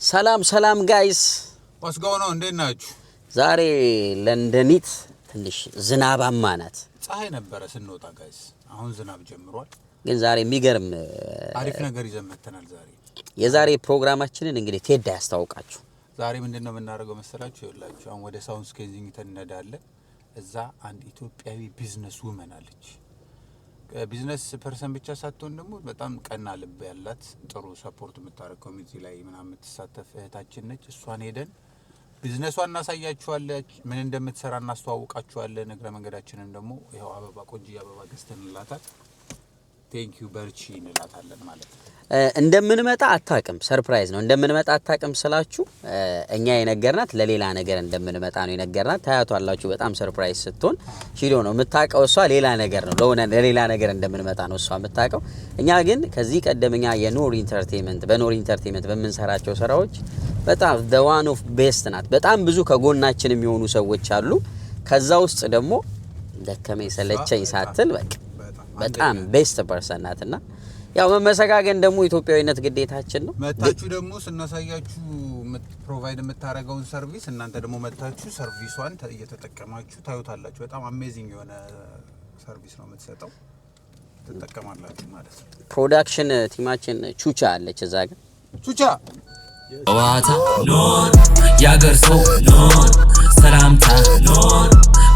ሰላም ጋይስ ወስጋው ነው እንዴት ናችሁ? ዛሬ ለንደኒት ትንሽ ዝናባማ ናት። ፀሐይ ነበረ ስንወጣ ጋይስ፣ አሁን ዝናብ ጀምሯል። ግን ዛሬ የሚገርም አሪፍ ነገር ይዘመተናል። የዛሬ ፕሮግራማችንን እንግዲህ ቴዳ ያስተዋውቃችሁ። ዛሬ ምንድነው የምናደርገው መሰላችሁ? ይኸውላችሁ አሁን ወደ ሳውንስ ኬንዚንግተን እንሄዳለን። እዛ አንድ ኢትዮጵያዊ ቢዝነስ ውመን አለች። ቢዝነስ ፐርሰን ብቻ ሳትሆን ደግሞ በጣም ቀና ልብ ያላት ጥሩ ሰፖርት የምታረግ ኮሚኒቲ ላይ ምናምን የምትሳተፍ እህታችን ነች። እሷን ሄደን ቢዝነሷን እናሳያችኋለን፣ ምን እንደምትሰራ እናስተዋውቃችኋለን። እግረ መንገዳችንን ደግሞ ይሄው አበባ ቆንጆ አበባ ገዝተንላታል። ቴንኪዩ በርቺ እንላታለን ማለት ነው። እንደምንመጣ አታውቅም፣ ሰርፕራይዝ ነው። እንደምንመጣ አታውቅም ስላችሁ እኛ የነገርናት ለሌላ ነገር እንደምንመጣ ነው የነገርናት። ታያቷላችሁ በጣም ሰርፕራይዝ ስትሆን ሺዶ ነው የምታውቀው። እሷ ሌላ ነገር ነው ለሌላ ነገር እንደምንመጣ ነው እሷ የምታውቀው። እኛ ግን ከዚህ ቀደምኛ በኖር ኢንተርቴይንመንት በምንሰራቸው ስራዎች በጣም the one of best ናት። በጣም ብዙ ከጎናችን የሚሆኑ ሰዎች አሉ። ከዛ ውስጥ ደግሞ ደከመኝ ሰለቸኝ ሳትል በጣም ቤስት ፐርሰን ናትና ያው መመሰጋገን ደግሞ ኢትዮጵያዊነት ግዴታችን ነው። መታችሁ ደግሞ ስናሳያችሁ ፕሮቫይድ የምታረጋውን ሰርቪስ እናንተ ደግሞ መታችሁ ሰርቪሷን እየተጠቀማችሁ ታዩታላችሁ። በጣም አሜዚንግ የሆነ ሰርቪስ ነው የምትሰጠው፣ ትጠቀማላችሁ ማለት ነው። ፕሮዳክሽን ቲማችን ቹቻ አለች እዛ ጋር ቹቻ ዋታ ኖር ያገር ሰው ኖር ሰላምታ ኖር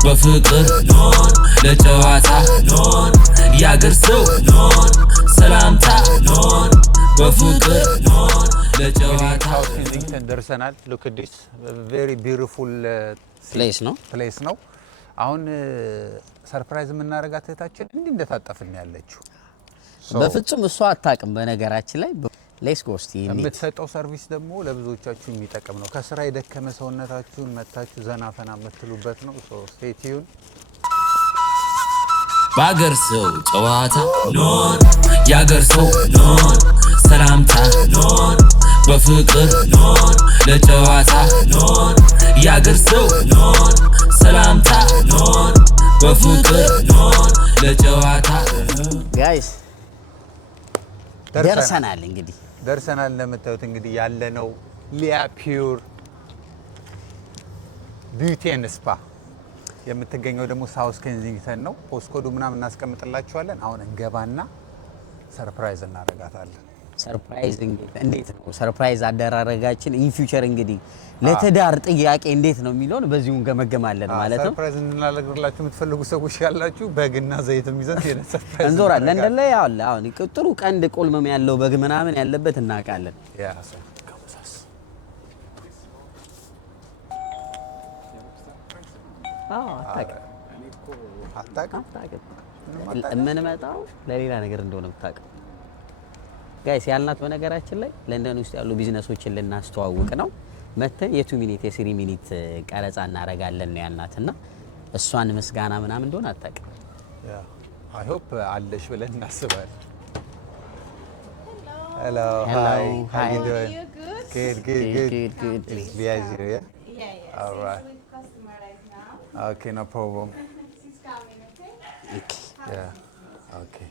በፍቅር ኖር ለጨዋታ ኖር ያገር ሰው ኖር ሰላምታ ኖር በፍቅር ኖር ለጨዋታ ኬንዚንግተን ደርሰናል። ሉክ አት ዲስ ቬሪ ቢዩቲፉል ፕሌስ ነው። አሁን ሰርፕራይዝ የምናረጋት እህታችን እንዲህ እንደታጠፍን ያለችው በፍጹም እሷ አታውቅም። በነገራችን ላይ ሌትስ ጎ እስቲ የምትሰጠው ሰርቪስ ደግሞ ለብዙዎቻችሁ የሚጠቅም ነው። ከስራ የደከመ ሰውነታችሁን መታችሁ ዘና ፈና የምትሉበት ነው። ሶ ስቴይ ቲዩን። ባገር ሰው ጨዋታ ኖር ያገር ሰው ኖር ሰላምታ ኖር በፍቅር ኖር ለጨዋታ ኖር ያገር ሰው ኖር ሰላምታ ኖር በፍቅር ኖር ለጨዋታ ጋይስ ደርሰናል። እንግዲህ ደርሰናል። እንደምታዩት እንግዲህ ያለነው ሊያ ፒውር ቢዩቲ ኤንድ ስፓ የምትገኘው ደግሞ ሳውስ ኬንዚንግተን ነው። ፖስኮዱ ምናምን እናስቀምጥላችኋለን። አሁን እንገባና ሰርፕራይዝ እናደርጋታለን። ሰርፕራይዝ እንዴት ነው ሰርፕራይዝ አደራረጋችን ኢን ፊውቸር እንግዲህ ለትዳር ጥያቄ እንዴት ነው የሚለውን በዚሁ እንገመገማለን ማለት ነው። ሰርፕራይዝ እንድናደርግላችሁ የምትፈልጉ ሰዎች ያላችሁ በግና ዘይትም ይዘን ሄደን ሰርፕራይዝ እንዞራለን። ለንደን ላይ አሁን ጥሩ ቀንድ ቆልመም ያለው በግ ምናምን ያለበት እናውቃለን። አታውቅም የምንመጣው ለሌላ ነገር እንደሆነ የምታውቀው ጋይስ ያልናት። በነገራችን ላይ ለንደን ውስጥ ያሉ ቢዝነሶችን ልናስተዋውቅ ነው። መተን የ2 ሚኒት የ3 ሚኒት ቀረጻ እናረጋለን ነው ያልናትና እሷን ምስጋና ምናምን እንደሆነ አታውቅም። አይ ሆፕ አለሽ ብለን እናስባለን። ሄሎ ሃይ how you doing? Good. Leah is here, yeah? Yeah. All right. With customer right now. Okay, no problem. She's coming, okay? Yeah. Okay.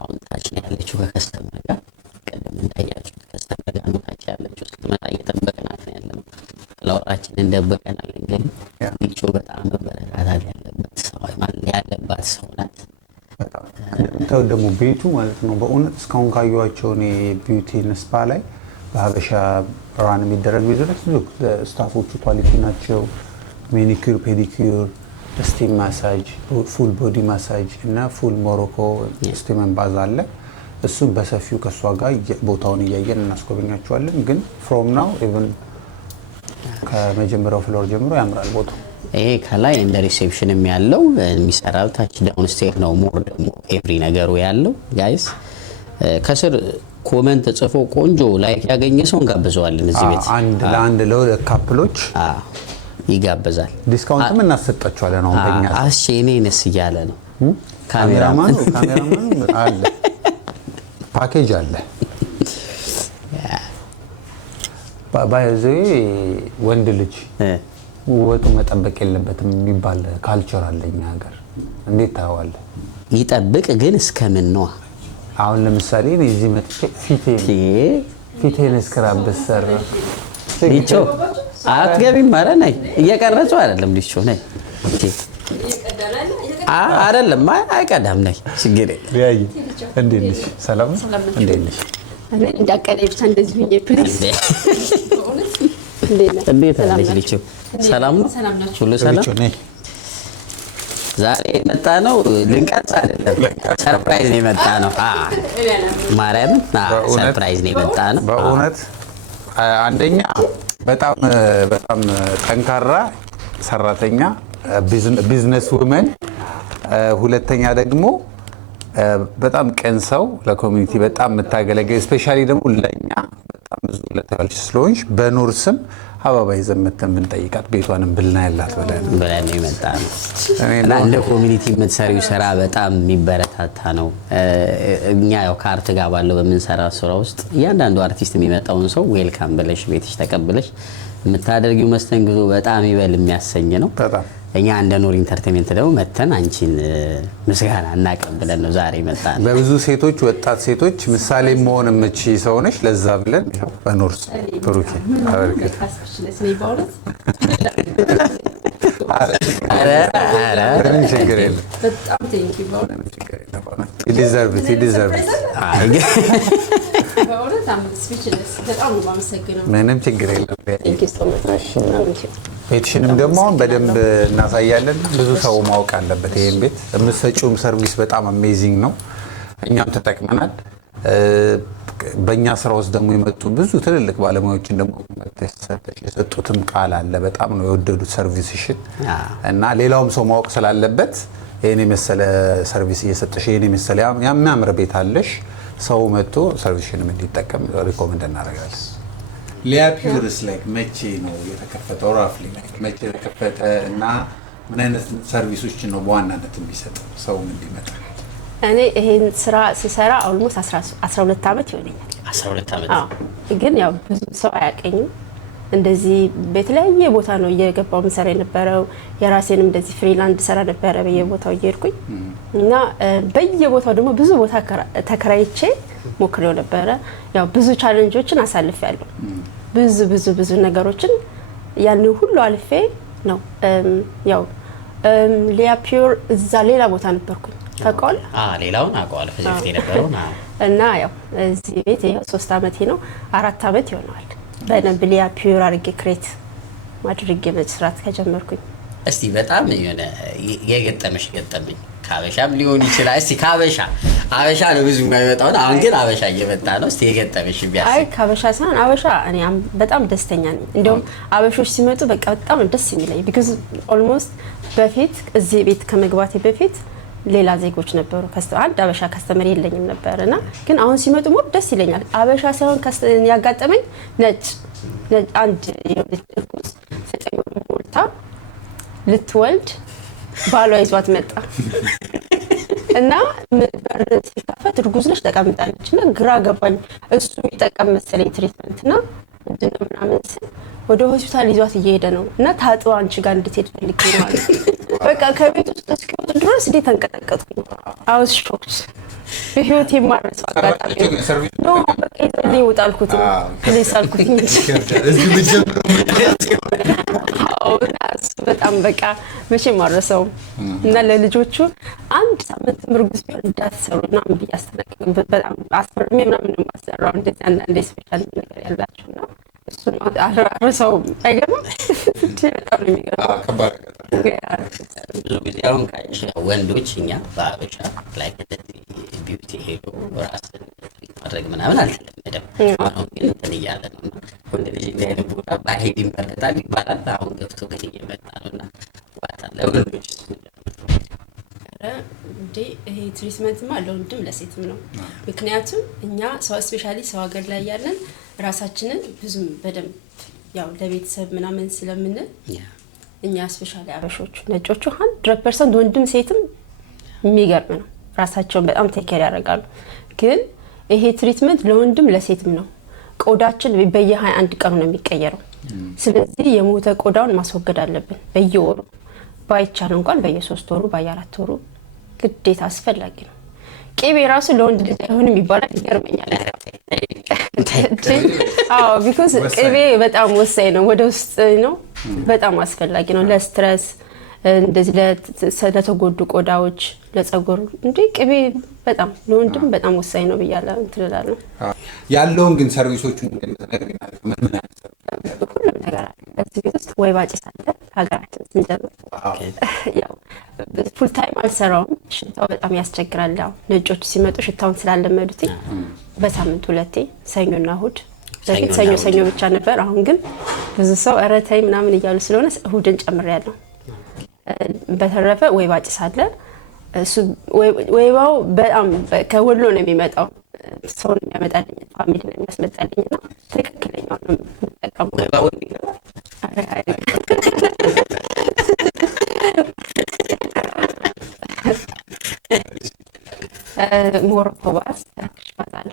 አሁን ታች ያለችው ከከስተመር ጋር ቀደም እንዳያችሁት ከስተመር ጋር ነው ታች ያለችው። ስትመጣ እየጠበቅናት ነው ያለነው። ለወራችን እንደበቀናል። እንግዲህ ልጅ በጣም መበረታታት ያለባት ሰው ናት። ታው ደግሞ ቤቱ ማለት ነው በእውነት እስካሁን ካዩዋቸው እኔ ቢዩቲ ስፓ ላይ በሀበሻ ራን የሚደረግ ቢዝነስ ብዙ ስታፎቹ ኳሊቲ ናቸው። ሜኒኩር፣ ፔዲኩር፣ ስቲም ማሳጅ፣ ፉል ቦዲ ማሳጅ እና ፉል ሞሮኮ ስቲም ባዝ አለ። እሱም በሰፊው ከሷ ጋር ቦታውን እያየን እናስጎበኛቸዋለን። ግን ፍሮም ናው ኢቭን ከመጀመሪያው ፍሎር ጀምሮ ያምራል ቦታው። ይሄ ከላይ እንደ ሪሴፕሽንም ያለው የሚሰራው ታች ዳውን ስቴር ነው። ሞር ደግሞ ኤቭሪ ነገሩ ያለው ጋይስ ከስር ኮሜንት ጽፎ ቆንጆ ላይክ ያገኘ ሰው እንጋብዘዋለን እዚህ ቤት አንድ ለሁለት ካፕሎች ይጋበዛል። ዲስካውንትም እናሰጣቸዋለን። አሁን በእኛ አሽ እኔንስ እያለ ነው ካሜራማኑ አለ ፓኬጅ አለ። ባይዘ ወንድ ልጅ ውበቱ መጠበቅ የለበትም የሚባል ካልቸር አለኛ ሀገር። እንዴት ታዋለህ? ይጠብቅ ግን እስከምን ነው? አሁን ለምሳሌ እዚህ መጥቼ ፊቴ ፊቴን ስክራብ በሰራ ሊቾ አትገቢም ማለት ነይ። እየቀረጹ አይደለም ሊቾ ነይ። አይደለም አይቀዳም ነይ። ችግር የለም። ያይ እንዴት ነሽ? ሰላም እንዴት ነሽ? እንዳቀለይ ብቻ እንደዚህ ብዬ ፕሊዝ እንዴት ነሽ ሊቾ? ሰላም ነው? ሁሉ ሰላም? ዛሬ የመጣ ነው ልንቀርጽ አይደለም፣ ሰርፕራይዝ ነው የመጣ ነው። ማርያም ሰርፕራይዝ ነው የመጣ ነው። በእውነት አንደኛ በጣም ጠንካራ ሰራተኛ ቢዝነስ ውመን፣ ሁለተኛ ደግሞ በጣም ቀን ሰው፣ ለኮሚኒቲ በጣም የምታገለግል ስፔሻሊ ደግሞ ለኛ በጣም ብዙ ለተባልሽ ስለሆንሽ በኑር ስም አበባ ይዘን መተን ብንጠይቃት ቤቷንም ብልና ያላት ብለን ነው የመጣ ነው። እና እንደ ኮሚኒቲ የምትሰሪው ስራ በጣም የሚበረታታ ነው። እኛ ያው ከአርት ጋር ባለው በምንሰራ ስራ ውስጥ እያንዳንዱ አርቲስት የሚመጣውን ሰው ዌልካም ብለሽ ቤትሽ ተቀብለሽ የምታደርጊው መስተንግዶ በጣም ይበል የሚያሰኝ ነው። እኛ እንደ ኑር ኢንተርቴይንመንት ደግሞ መተን አንቺን ምስጋና እናቀብለን ነው ዛሬ መጣ ነው። ለብዙ ሴቶች ወጣት ሴቶች ምሳሌ መሆን የምትች ሰው ነሽ። ለዛ ብለን በኑር ብሩኬ አበርክት ምንም ችግር የለም። በጣም ቴንኪው ምንም ችግር የለም። ቤትሽንም ደግሞ አሁን በደንብ እናሳያለን። ብዙ ሰው ማወቅ አለበት ይሄን ቤት። የምትሰጪውም ሰርቪስ በጣም አሜዚንግ ነው። እኛም ተጠቅመናል። በእኛ ስራ ውስጥ ደግሞ የመጡ ብዙ ትልልቅ ባለሙያዎችን ደግሞ የሰጡትም ቃል አለ። በጣም ነው የወደዱት ሰርቪስሽን እና ሌላውም ሰው ማወቅ ስላለበት ይሄን የመሰለ ሰርቪስ እየሰጠሽ ይሄን የመሰለ የሚያምር ቤት አለሽ። ሰው መጥቶ ሰርቪስሽንም እንዲጠቀም ሪኮመንድ እናደርጋለን። ሊያ ፒውርስ ላይክ መቼ ነው የተከፈተው? ራፍሊ ላይክ መቼ የተከፈተ እና ምን አይነት ሰርቪሶችን ነው በዋናነት የሚሰጠው ሰው እንዲመጣ? እኔ ይሄን ስራ ስሰራ ኦልሞስት 12 አመት ይሆነኛል። 12 አመት። ግን ያው ብዙ ሰው አያቀኝም። እንደዚህ በተለያየ ቦታ ነው እየገባው ምሰራ የነበረው። የራሴንም እንደዚህ ፍሪላንስ ሰራ ነበረ በየቦታው እየሄድኩኝ እና በየቦታው ደግሞ ብዙ ቦታ ተከራይቼ ሞክሬው ነበረ። ያው ብዙ ቻሌንጆችን አሳልፌያለሁ። ብዙ ነገሮችን ያን ሁሉ አልፌ ነው ያው ሊያ ፒውር እዛ ሌላ ቦታ ነበርኩኝ። ታውቀዋለህ? ሌላውን አውቀዋለሁ ከዚህ በፊት የነበረውን። እና ያው እዚህ ቤት ያው 3 አመቴ ነው፣ 4 አመት ይሆናል በደንብ ሊያ ፒውር አድርጌ ክሬት ማድረግ መስራት ከጀመርኩኝ። እስቲ በጣም የሆነ የገጠመሽ ገጠመኝ ካበሻም ሊሆን ይችላል። እስቲ አበሻ ነው ብዙ የማይመጣው፣ አሁን ግን አበሻ እየመጣ ነው። እስቲ የገጠመሽ ቢያስ? አይ ካበሻ ሳይሆን አበሻ እኔ በጣም ደስተኛ ነኝ። እንደውም አበሾች ሲመጡ በቃ በጣም ደስ የሚለኝ because almost በፊት እዚህ ቤት ከመግባቴ በፊት ሌላ ዜጎች ነበሩ። አንድ አበሻ ከስተመር የለኝም ነበርና ግን አሁን ሲመጡ ሞር ደስ ይለኛል። አበሻ ሳይሆን ያጋጠመኝ ነጭ አንድ የሆነች እርጉዝ 9 ወር ሞልታ ልትወልድ ባሏ ይዟት መጣ እና በር ሲከፈት እርጉዝ ነች ተቀምጣለች እና ግራ ገባኝ። እሱ ይጠቀም መሰለኝ ትሪትመንትና ምንድነው ምናምን ወደ ሆስፒታል ይዟት እየሄደ ነው እና ታጥባ አንቺ ጋር እንድትሄድ ፈልጌ ማለት በቃ ከቤት ውስጥ እስኪወጡ ድረስ እንዴት ተንቀጠቀጥኩኝ። አውስ ሾክስ በህይወት የማረሳው አጋጣሚ ነው። በቃ ይዘልኝ ውጣ አልኩት፣ ፕሊስ አልኩት። በጣም በቃ መቼም ማረሳው እና ለልጆቹ አንድ ሳምንት ምርጉዝ ቢሆን እንዳትሰሩና ምን ያስተናግዱ በጣም አስፈርሜ ምናምን ነው ማሰራው። እንደዚህ አንዳንዴ ስፔሻል ነገር ያላችሁና እሱ ነው አረሳው። አይገርምም? በጣም ነው የሚገርመው። ከባድ ብዙ ጊዜ አሁን ካይሽ ወንዶች እኛ በአበሻ ላይ ቢዩቲ ሄዶ ራስን ማድረግ ምናምን አልተለመደም። አሁን ግን እንትን እያለ ነው እና ወንድ ልጅ እንዲህ ቦታ ባሄድ ይመረጣል ይባላል። አሁን ገብቶ ግን እየመጣ ነው እና ዋጣለ ወንዶች ይሄ ትሪትመንትማ ለወንድም ለሴትም ነው። ምክንያቱም እኛ ሰው ስፔሻሊ ሰው ሀገር ላይ ያለን ራሳችንን ብዙም በደንብ ያው ለቤተሰብ ምናምን ስለምንል እኛ ስፔሻሊ አበሾቹ ነጮቹ 100% ወንድም ሴትም የሚገርም ነው። ራሳቸውን በጣም ቴክ ኬር ያደርጋሉ። ግን ይሄ ትሪትመንት ለወንድም ለሴትም ነው። ቆዳችን በየ21 ቀኑ ነው የሚቀየረው። ስለዚህ የሞተ ቆዳውን ማስወገድ አለብን በየወሩ። ባይቻል እንኳን በየ3 ወሩ በየ4 ወሩ ግዴታ አስፈላጊ ነው። ቅቤ ራሱ ለወንድ ልጅ አይሆንም ይባላል። ይገርመኛል። አዎ ቢኮዝ ቅቤ በጣም ወሳኝ ነው ወደ ውስጥ ነው በጣም አስፈላጊ ነው ለስትረስ እንደዚህ ለተጎዱ ቆዳዎች ለፀጉር እንዴ ቅቤ በጣም ለወንድም በጣም ወሳኝ ነው ብያለሁ እንትላላለሁ ያለውን ግን ሰርቪሶቹን እንደምትነግሪናል ምን ሁሉም ነገር አለ እዚህ ቤት ውስጥ ወይባ ጭስ አለ ሀገራችን ስንጀምር ያው ፉል ታይም አልሰራውም ሽታው በጣም ያስቸግራል ያው ነጮች ሲመጡ ሽታውን ስላለመዱት በሳምንት ሁለቴ ሰኞና እሁድ በፊት ሰኞ ብቻ ነበር አሁን ግን ብዙ ሰው አረታይ ምናምን እያሉ ስለሆነ እሁድን ጨምሬያለሁ በተረፈ ወይባ ጭስ አለ እሱ ወይባው በጣም ከወሎ ነው የሚመጣው ሰው ነው የሚያመጣልኝ ፋሚሊ ነው የሚያስመጣልኝና ትክክለኛው ነው የምጠቀመው ወይባው ሞሮኮ ባስ ተሽፋት አለ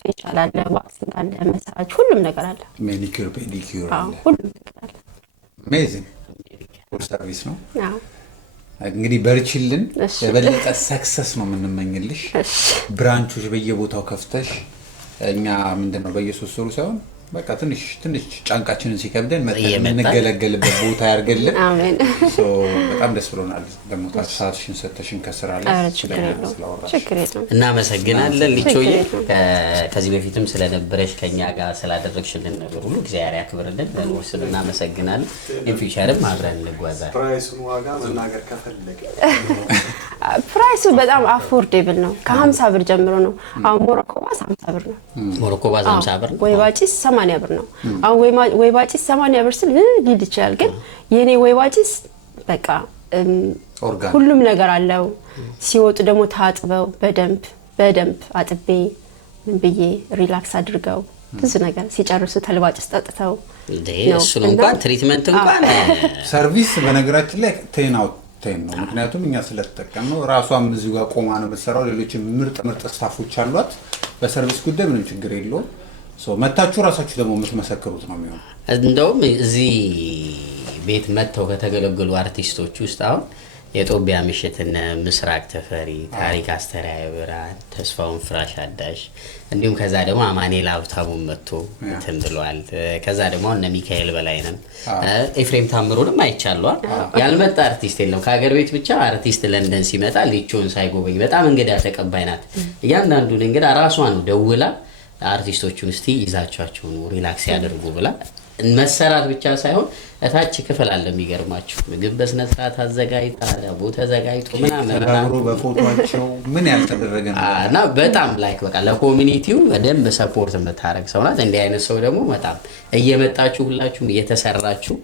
ፌሻል አለ ዋክሲንግ አለ መሳጅ ሁሉም ነገር አለ ሜኒኪር ፔዲኪር አለ ሁሉም ነገር አለ አሜዚንግ ፉል ሰርቪስ ነው እንግዲህ በርቺልን በበለጠ ሰክሰስ ነው የምንመኝልሽ ብራንቾች በየቦታው ከፍተሽ እኛ ምንድነው በየሶስት ወሩ ሳይሆን በቃ ትንሽ ጫንቃችንን ሲከብደን መተን እንገለገልበት ቦታ ያርገልን አሜን ሶ በጣም ደስ ብሎናል ደግሞ ታሳሽን ሰተሽን ከስራለ ችግር እናመሰግናለን ሊቾዬ ከዚህ በፊትም ስለነበረሽ ከኛ ጋር ስላደረግሽልን ነገር ሁሉ እግዚአብሔር ያክብርልን ለወስን እናመሰግናለን ኢን ፊውቸርም አብረን እንጓዛለን ፕራይሱን ዋጋ መናገር ከፈለገ ፕራይሱ በጣም አፎርዴብል ነው ከ50 ብር ጀምሮ ነው አሁን ሞሮኮ ባስ 50 ብር ነው ሞሮኮ ባስ 50 ብር ነው ወይባ ጭስ 80 ብር ነው አሁን ወይባ ጭስ 80 ብር ስል ሊል ይችላል ግን የኔ ወይባ ጭስ በቃ ሁሉም ነገር አለው ሲወጡ ደግሞ ታጥበው በደንብ አጥቤ ምን ብዬ ሪላክስ አድርገው ብዙ ነገር ሲጨርሱ ተልባ ጭስ ጠጥተው እሱን እንኳን ትሪትመንት እንኳን ሰርቪስ በነገራችን ላይ ቴናው ነው ምክንያቱም እኛ ስለተጠቀምነው ራሷም እዚሁ ጋር ቆማ ነው የምትሰራው ሌሎች ምርጥ ስታፎች አሏት በሰርቪስ ጉዳይ ምንም ችግር የለውም ሶ መታችሁ ራሳችሁ ደግሞ የምትመሰክሩት ነው የሚሆነው እንደውም እዚህ ቤት መተው ከተገለገሉ አርቲስቶች ውስጥ አሁን የጦቢያ ምሽትና ምስራቅ ተፈሪ ታሪክ አስተራየ ብርሃን ተስፋውን ፍራሽ አዳሽ እንዲሁም ከዛ ደግሞ አማኔል ሀብታሙ መጥቶ እንትን ብሏል ከዛ ደግሞ እነ ሚካኤል በላይነም ኤፍሬም ታምሩንም አይቻለዋል ያልመጣ አርቲስት የለም ከሀገር ቤት ብቻ አርቲስት ለንደን ሲመጣ ሊቾን ሳይጎበኝ በጣም እንግዳ ተቀባይ ናት እያንዳንዱን እንግዳ ራሷን ደውላ አርቲስቶቹን እስቲ ይዛቻቸው ነው ሪላክስ ያደርጉ ብላ መሰራት ብቻ ሳይሆን እታች ክፍል አለ የሚገርማችሁ ምግብ በስነ ስርዓት አዘጋጅታ ዳቦ ተዘጋጅቶ ምናምን በፎቶአቸው ምን ያልተደረገ ነው እና በጣም ላይክ በቃ ለኮሚኒቲው በደንብ ሰፖርት የምታረግ ሰው ናት እንዲህ አይነት ሰው ደግሞ በጣም እየመጣችሁ ሁላችሁም እየተሰራችሁ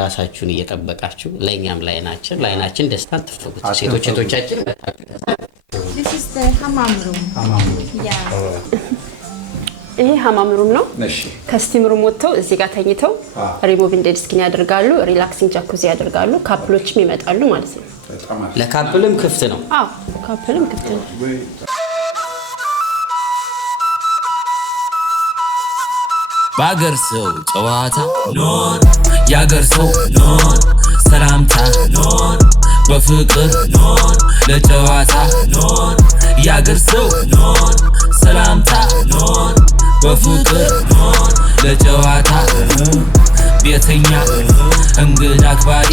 ራሳችሁን እየጠበቃችሁ ለኛም ላይናችን ደስታን ትፈጉት ሴቶቻችን This is the hammam room. Yeah. ይሄ ሀማም ሩም ነው እሺ ከስቲም ሩም ወጥተው እዚህ ጋር ተኝተው ሪሙቭ ኢንዴድ ስኪን ያደርጋሉ ሪላክሲንግ ጃኩዚ ያደርጋሉ ካፕሎችም ይመጣሉ ማለት ነው ለካፕልም ክፍት ነው አዎ ካፕልም ክፍት ነው ባገር ሰው ጨዋታ ኖር ያገር ሰው ኖር ሰላምታ ኖር በፍቅር ኖር ለጨዋታ ኖር ያገር ሰው ኖር ሰላምታ ኖር በፍቅር ኖር ለጨዋታ ቤተኛ እንግዳ አክባሪ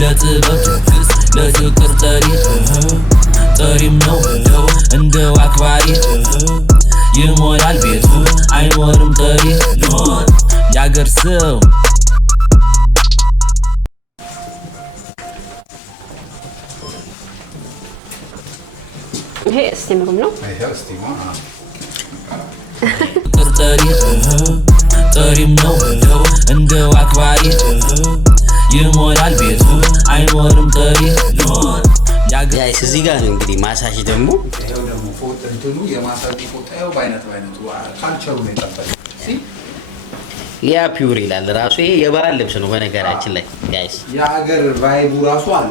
ለጥበብ ትግስ ለፍቅር ጠሪም ነው እንደው አክባሪ ይሞላል ቤቱ አይኖርም ጠሪ ኖር ያገር ሰው ይሄ ስቲም ሩም ነው ጠሪም ነው እንደው አክባሪ ይሞላል ቤቱ አይኖርም ጠሪ ኖር ጋይስ እዚህ ጋር ነው እንግዲህ ማሳጅ ደግሞ ይሄው ደግሞ ፎቶ እንትኑ የማሳጅ ፎቶ ያው ባይነቱ ካልቸሩ ነው የጠበቀ ሊያ ፒውር ይላል ራሱ ይሄ የባህል ልብስ ነው በነገራችን ላይ ጋይስ የሀገር ቫይቡ ራሱ አለ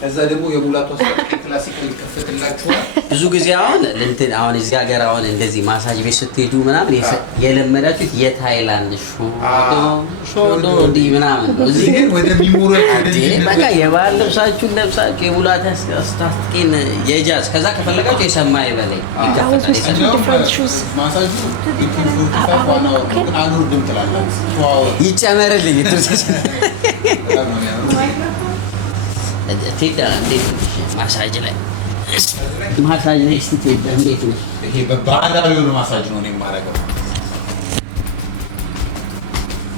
ከዛ ደግሞ የሙላቱ አስታጥቄ ክላሲካል ይከፈትላችኋል። ብዙ ጊዜ አሁን እንትን አሁን እዚህ ሀገር አሁን እንደዚህ ማሳጅ ቤት ስትሄዱ ምናምን የለመዳችሁት የታይላንድ ሾዶ እንዲህ ምናምን ነው። እዚህ ግን ወደ ሚሞሪያል በቃ የባህል ልብሳችሁን ለብሳችሁ የሙላቱ አስታጥቄን የጃዝ ከዛ ከፈለጋችሁ የሰማይ በላይ ይከፈታል። ማሳጁ አልወርድም ትላላችሁ። ይጨመርልኝ ቴዳ እንዴት ማሳጅ ላይ እስቲ ቴዳ እንዴት ነው? ይሄ በባህላዊ የሆነ ማሳጅ ነው የማረገው።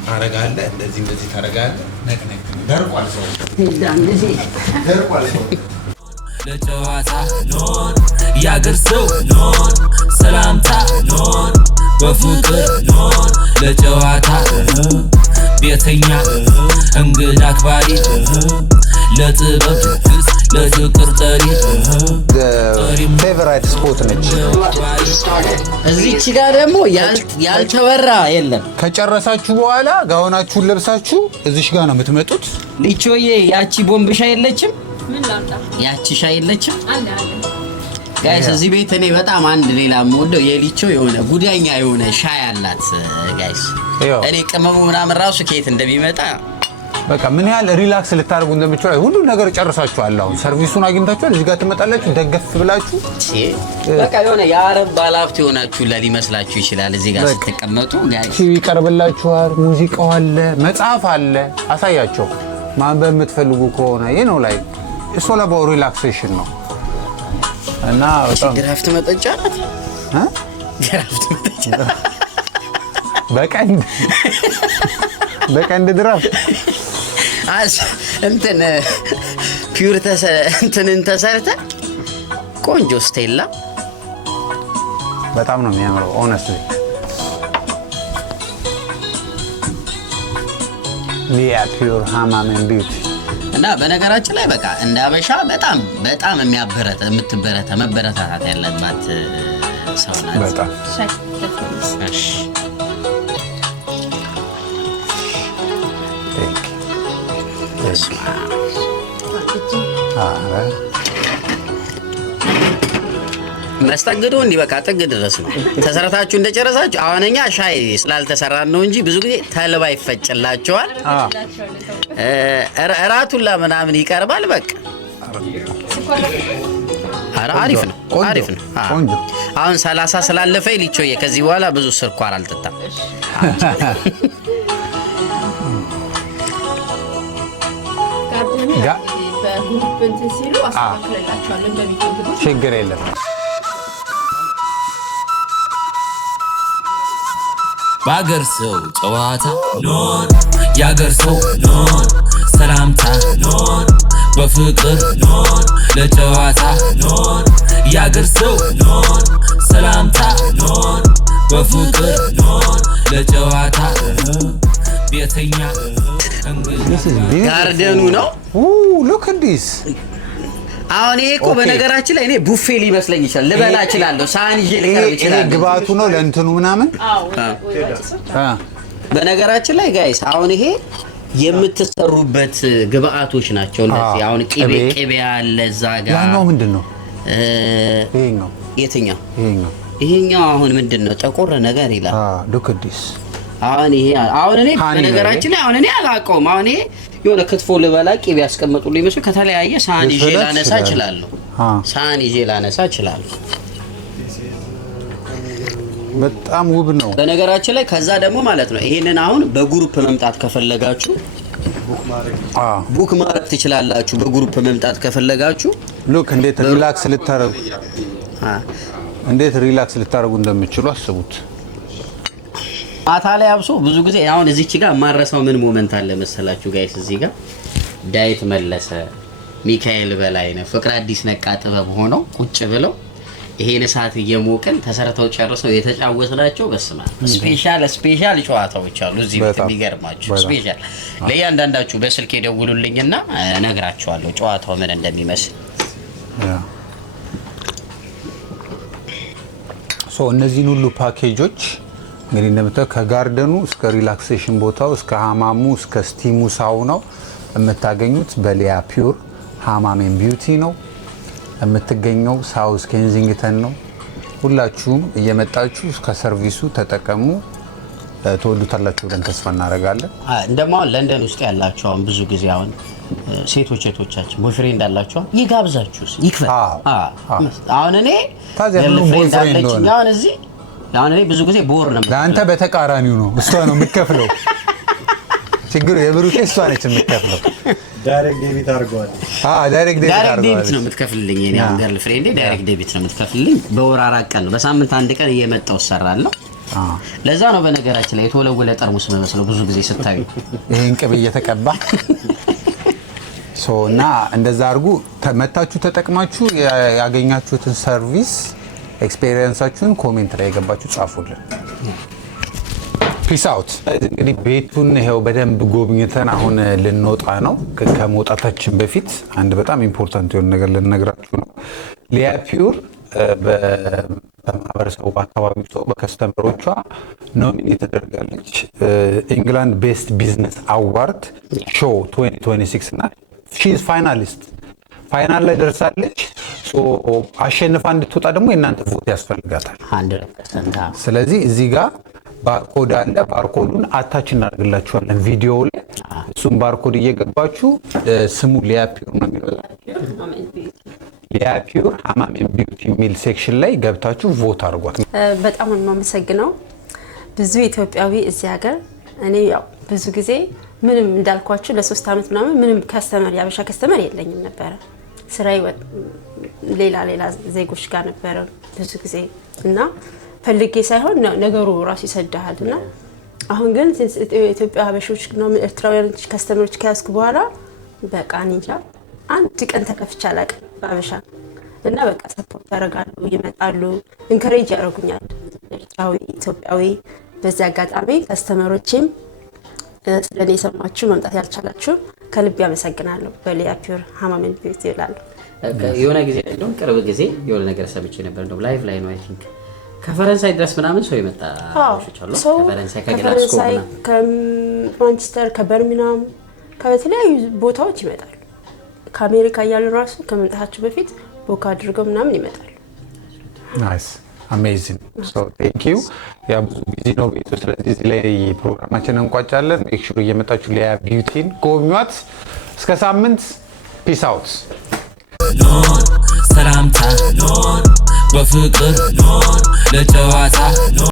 ታረጋለህ፣ እንደዚህ ታረጋለህ። ነቅነቅ ደርቋል ሰው ቴዳ እንደዚህ ደርቋል ሰው ለጨዋታ ኖር ያገር ሰው ኖር ሰላምታ ኖር በፍቅር ኖር ለጨዋታ ቤተኛ እንግዳ አክባሪ ለጥበብ ድግስ ለፍቅር ጠሪ ፌቨራይት ስፖት ነች። እዚች ጋር ደግሞ ያልተወራ የለም። ከጨረሳችሁ በኋላ ጋውናችሁን ለብሳችሁ እዚሽ ጋር ነው የምትመጡት። ሊቾዬ ያቺ ቦምብ ሻይ የለችም? ያቺ ሻይ የለችም? ጋይስ እዚህ ቤት እኔ በጣም አንድ ሌላ የምወደው የሊቾ የሆነ ጉዳኛ የሆነ ሻይ አላት ጋይስ። እኔ ቅመሙ ምናምን ራሱ ከየት እንደሚመጣ በቃ ምን ያህል ሪላክስ ልታደርጉ እንደምትችሉ ሁሉ ነገር ጨርሳችኋል። አሁን ሰርቪሱን አግኝታችኋል። እዚህ ጋር ትመጣላችሁ ደገፍ ብላችሁ በቃ የሆነ የአረብ ባለሀብት የሆናችሁ ሊመስላችሁ ይችላል። እዚህ ጋር ስትቀመጡ ቲቪ ይቀርብላችኋል፣ ሙዚቃው አለ፣ መጽሐፍ አለ። አሳያቸው ማንበብ የምትፈልጉ ከሆነ ይሄ ነው ላይ ሶላባው ሪላክሴሽን ነው እና በጣም ድራፍት መጠጫ ናት። ድራፍት መጠጫ በቀንድ ድራፍት እንትን ፒውር እንትንን ተሰርተ ቆንጆ ስቴላ በጣም ነው የሚያምረው። ኦነስትሊ ሊያ ፒውር ሃማም ኤንድ ቢዩቲ እና በነገራችን ላይ በቃ እንደ አበሻ በጣም መበረታታት ያለባት ሰው ናት። በጣም እሺ መስተንግዶ እንዲህ በቃ ጥግ ድረስ ነው። ተሰራታችሁ እንደጨረሳችሁ አሁን እኛ ሻይ ስላልተሰራን ነው እንጂ ብዙ ጊዜ ተልባ ይፈጭላቸዋል። እራቱላ ምናምን ይቀርባል። በቃ አሪፍ ነው። አሁን 30 ስላለፈ ሊቾዬ ከዚህ በኋላ ብዙ ስኳር አልጠጣም። ችግር የለም። በአገር ሰው ጨዋታ ኖር ያገር ሰው ኖር ሰላምታ ኖር በፍቅር ኖር ለጨዋታ ኖር ያገር ሰው ኖር ሰላምታ ኖር በፍቅር ኖር ለጨዋታ ቤተኛ ጋርደኑ ነው። ሉክ ዲስ አሁን ይሄ እኮ በነገራችን ላይ እኔ ቡፌ ሊመስለኝ ይችላል። ልበላ እችላለሁ። ሳህን ይዤ ልቀርብ እችላለሁ። ይሄ ግባቱ ነው ለእንትኑ ምናምን። በነገራችን ላይ ጋይስ አሁን ይሄ የምትሰሩበት ግብአቶች ናቸው። እንደዚህ አሁን ቅቤ አለ እዛ ጋር። ያኛው ምንድነው? ይሄኛው የትኛው? ይሄኛው አሁን ምንድነው? ጠቆረ ነገር ይላል። ሉክ ዲስ አሁን ይሄ አሁን እኔ በነገራችን ላይ አሁን እኔ አላውቀውም። አሁን ይሄ የሆነ ክትፎ ልበላ ቅቤ ያስቀመጡልኝ መስሎ ከተለያየ ሳህን ይዤ ላነሳ እችላለሁ። ሳህን ይዤ ላነሳ እችላለሁ። በጣም ውብ ነው በነገራችን ላይ። ከዛ ደግሞ ማለት ነው ይሄንን አሁን በግሩፕ መምጣት ከፈለጋችሁ ቡክ ማድረግ ትችላላችሁ። በግሩፕ መምጣት ከፈለጋችሁ ሉክ እንዴት ሪላክስ ልታረጉ እንደምትችሉ አስቡት። ማታ ላይ አብሶ ብዙ ጊዜ አሁን እዚች ጋር ማረሳው ምን ሞመንት አለ መሰላችሁ ጋይስ? እዚህ ጋር ዳዊት መለሰ፣ ሚካኤል በላይነህ፣ ፍቅር አዲስ ነቃ ጥበብ ሆነው ቁጭ ብለው ይሄን ሰዓት እየሞቀን ተሰርተው ጨርሰው የተጫወትናቸው በስማ ስፔሻል ጨዋታዎች አሉ እዚህ ቤት። የሚገርማችሁ ስፔሻል ለእያንዳንዳችሁ በስልክ የደውሉልኝና እነግራችኋለሁ ጨዋታው ምን እንደሚመስል። እነዚህን ሁሉ ፓኬጆች እንግዲህ እንደምታዩት ከጋርደኑ እስከ ሪላክሴሽን ቦታው እስከ ሀማሙ እስከ ስቲሙ ሳውናው የምታገኙት በሊያ ፒውር ሃማሜን ቢዩቲ ነው የምትገኘው። ሳውዝ ኬንዚንግተን ነው። ሁላችሁም እየመጣችሁ ከሰርቪሱ ተጠቀሙ። ትወዱታላችሁ ብለን ተስፋ እናደርጋለን። እንደማ ለንደን ውስጥ ያላችሁ አሁን ብዙ ጊዜ አሁን ሴቶች እህቶቻችን ቦይፍሬንድ አላችሁ ይጋብዛችሁ ይክፈል። አሁን እኔ ቦይፍሬንድ አለችኝ አሁን እኔ ብዙ ጊዜ ቦር ነው። ለአንተ በተቃራኒው ነው፣ እሷ ነው የምትከፍለው። ችግሩ የብሩኬ እሷ ነች የምትከፍለው። ዳይሬክት ዴቢት አድርገዋል። ዳይሬክት ዴቢት ነው የምትከፍልልኝ። እኔ አሁን ገርል ፍሬንዴ ዳይሬክት ዴቢት ነው የምትከፍልልኝ። በወር 4 ቀን ነው፣ በሳምንት 1 ቀን እየመጣው እሰራለሁ። ለዛ ነው በነገራችን ላይ የተወለወለ ጠርሙስ መስለው ብዙ ጊዜ ስታዩ ይሄን ቅብ እየተቀባ እና እንደዛ አድርጉ። መታችሁ ተጠቅማችሁ ያገኛችሁትን ሰርቪስ ኤክስፔሪየንሳችሁን ኮሜንት ላይ የገባችሁ ጻፉልን። ፒስ አውት። እንግዲህ ቤቱን ይሄው በደንብ ጎብኝተን አሁን ልንወጣ ነው። ከመውጣታችን በፊት አንድ በጣም ኢምፖርታንት የሆነ ነገር ልነግራችሁ ነው። ሊያ ፒውር በማህበረሰቡ በአካባቢው ሰው በከስተመሮቿ ኖሚኔት ተደርጋለች። ኢንግላንድ ቤስት ቢዝነስ አዋርድ ሾው 2026 እና ሺዝ ፋይናሊስት ፋይናል ላይ ደርሳለች። አሸንፋ እንድትወጣ ደግሞ የእናንተ ቮት ያስፈልጋታል 100%። ስለዚህ እዚህ ጋር ባርኮድ አለ። ባርኮዱን አታች እናደርግላችኋለን ቪዲዮ ላይ። እሱም ባርኮድ እየገባችሁ ስሙ ሊያ ፒውር ነው የሚለው ሊያ ፒውር ሃማሜን ቢዩቲ የሚል ሴክሽን ላይ ገብታችሁ ቮት አድርጓት። በጣም ነው የማመሰግነው። ብዙ ኢትዮጵያዊ እዚህ ሀገር እኔ ያው ብዙ ጊዜ ምንም እንዳልኳችሁ ለ3 አመት ምናምን ምንም ከስተመር ያበሻ ከስተመር የለኝም ነበረ። ስራዬ ሌላ ዜጎች ጋር ነበረ ብዙ ጊዜ እና ፈልጌ ሳይሆን ነገሩ ራሱ ይሰዳልና አሁን ግን ኢትዮጵያ ሀበሾች ነው ኤርትራውያን ከስተመሮች ከያዝኩ በኋላ በቃ እንጃ አንድ ቀን ተከፍቼ አላውቅም በሀበሻ እና በቃ ሰፖርት ያደርጋሉ፣ ይመጣሉ፣ ኢንከሬጅ ያደርጉኛል ኤርትራዊ ኢትዮጵያዊ። በዚህ አጋጣሚ ከስተመሮችም ስለኔ የሰማችሁ መምጣት ያልቻላችሁ ከልብ ያመሰግናለሁ። በሊያ ፒውር ሃማሜን ቢዩቲ ይላሉ። የሆነ ጊዜ እንደውም ቅርብ ጊዜ የሆነ ነገር ሰምቼ ነበር። እንደውም ላይቭ ላይ ነው አይ ቲንክ ከፈረንሳይ ድረስ ምናምን ሰው ይመጣ አሉ። ከፈረንሳይ ከግላስጎ፣ ከማንቸስተር፣ ከበርሚንግሃም ከተለያዩ ቦታዎች ይመጣሉ። ከአሜሪካ እያሉ ራሱ ከመምጣታቸው በፊት ቦክ አድርገው ምናምን ይመጣሉ። ናይስ አሜዚንግ ሶ ቴንክ ዩ። ያ ብዙ ቢዚ ነው ቤቱ። ስለዚህ እዚህ ላይ ፕሮግራማችንን እንቋጫለን። ሜክ ሹር እየመጣችሁ ሊያ ቢዩቲን ጎብኟት። እስከ ሳምንት ፒስ አውት። ኖር ሰላምታ ኖር በፍቅር ኖር ለጨዋታ